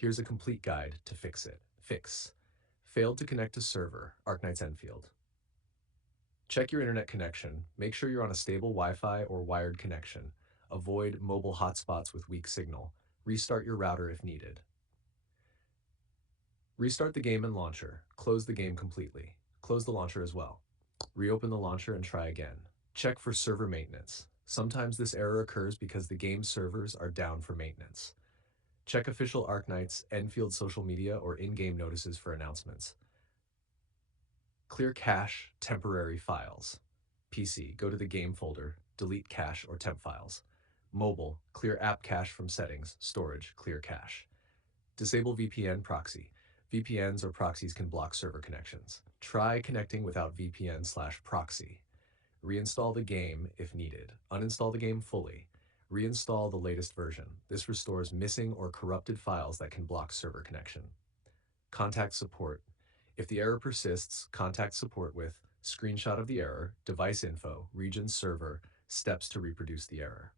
Here's a complete guide to fix it. Fix. Failed to connect to server, Arknights Endfield. Check your internet connection. Make sure you're on a stable Wi-Fi or wired connection. Avoid mobile hotspots with weak signal. Restart your router if needed. Restart the game and launcher. Close the game completely. Close the launcher as well. Reopen the launcher and try again. Check for server maintenance. Sometimes this error occurs because the game's servers are down for maintenance. Check official Arknights, Endfield social media, or in-game notices for announcements. Clear cache, temporary files. PC, go to the game folder, delete cache or temp files. Mobile, clear app cache from settings, storage, clear cache. Disable VPN proxy. VPNs or proxies can block server connections. Try connecting without VPN/proxy. Reinstall the game if needed. Uninstall the game fully. Reinstall the latest version. This restores missing or corrupted files that can block server connection. Contact support. If the error persists, contact support with screenshot of the error, device info, region server, steps to reproduce the error.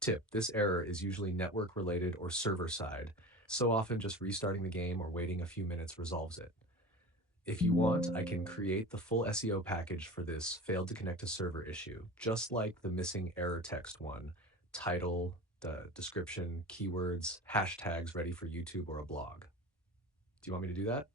Tip, this error is usually network related or server side, so often just restarting the game or waiting a few minutes resolves it. If you want, I can create the full SEO package for this failed to connect to server issue, just like the missing error text one, title, the description, keywords, hashtags ready for YouTube or a blog. Do you want me to do that?